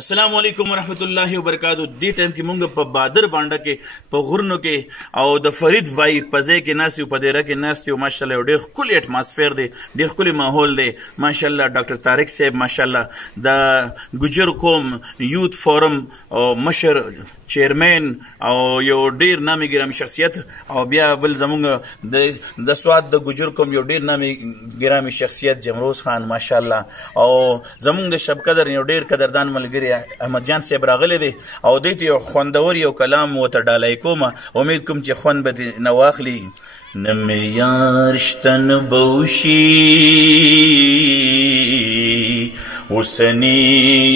السلام علیکم ورحمۃ اللہ وبرکاتہ. دی ټایم کې مونږ په بادر بانډه کې په غرونو کې او د فرید وای په ځای کې ناست یو، په دیره کې ناست یو. ماشاءالله ډېر ښکلی اټماسفیر دی، ډېر ښکلی ماحول دی. ماشاءالله ډاکټر طارق صاحب ماشاءالله د ګجر قوم یوت فورم او مشر چیرمین او یو ډیر نامي ګرامي شخصیت، او بیا بل زمونږ د سواد د ګجر قوم یو ډیر نامي ګرامي شخصیت جمروز خان ماشاءالله، او زمونږ د شب قدر یو ډیر قدردان ملګری احمد جان صاحب راغلی دی، او دوی ته یو خوندور یو کلام ورته ډالۍ کومه. امید کوم چې خوند به دې نه واخلي. نه مې یار شته نه به وشي، اوسني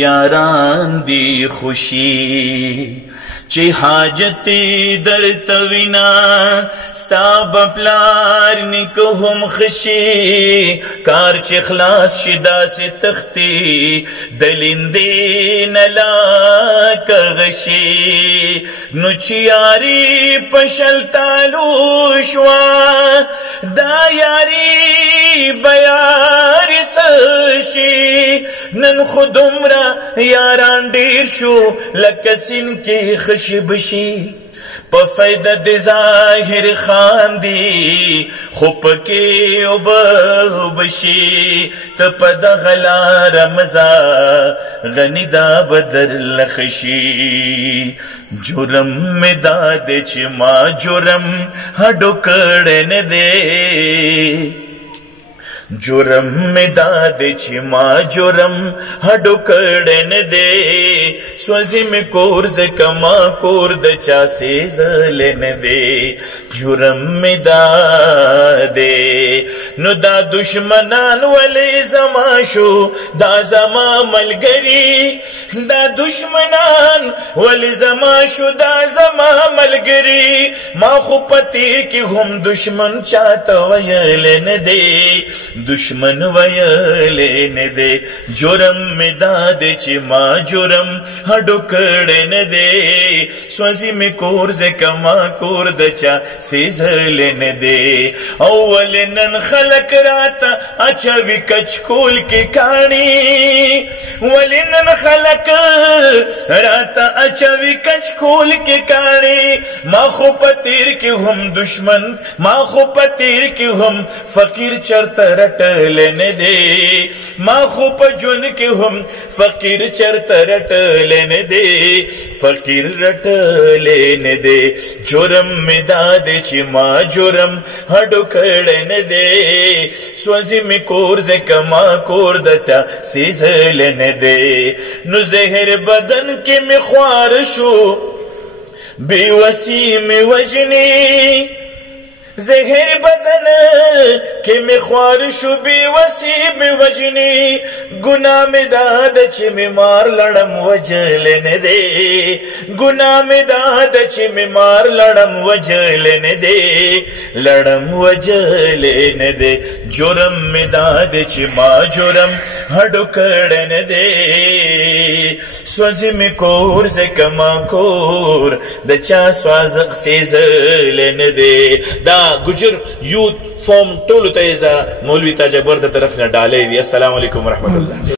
یاران دي خوشي، چې حاجت درته وینا ستا به پلار نیکه هم خشي، کار چې خلاص شي داسې تختې د لیندې نه لاکه غشي، نو چې یاري په شل تالو شوه دا یاري به یاري څه شي. نن خو دومره یاران ډېر شو لکه سیند کې خشي بشي، په فایده د ظاهر خاندي خو پکې اوبه بشي. ته په دغه لاره مزه غني دا به درله خشي. جرم مې دا دی چې ما جرم هډو کړی نه دی، جرم مې دا دی چې ما جرم هډو کړی نه دی، سوځي مې کور ځکه ما کور د چا سېزلی نه دی. جرم مې دا دی نو دا دشمنان ولې زما شو، دا زما ملګري، دا دشمنان ولې زما شو، دا زما ملګري. ما خو په تیر کې هم دشمن چاته ویلی نه دی، دشمن ویلی نه دی. جرم مې دا دی چې ما جرم هډو کړی نه دی، سوځي مې کور ځکه ما کور د چا سېزلی نه دی. او ولې نن خلک راته اچوي کچکول کې کاڼي، ولې نن خلک راته اچوي کچکول کې کاڼي. ما خو په تیر کې هم دشمن، ما خو په تیر کې هم فقیر چرته رټلی نه دی، ما خو په ژوند کې هم فقیر چرته رټلی نه دی، فقیر رټلی نه دی. جرم مې دا دی چې ما جرم هډو کړی نه دی، سوځي مې کور ځکه ما کور د چا سېزلی نه دی. نو زهر بدن کې مې خوار شو، بې وسي مې وژني، زهر بدن کې مې خوار شو بې وسي مې وژني. ګناه مې دا ده چې مې مار لړم وجلی نه دی، ګناه مې دا ده چې مې مار لړم وجلی نه دی، لړم وجلی نه دی. جرم مې دا دی چې ما جرم هډو کړی نه دی، سوځي مې کور ځکه ما کور د چا سوازق سېزلی نه دی. دا ګجر یوت فورم ټولو ته یې د مولوي تاج اکبر د طرف نه ډالۍ وي. السلام علیکم ورحمت الله.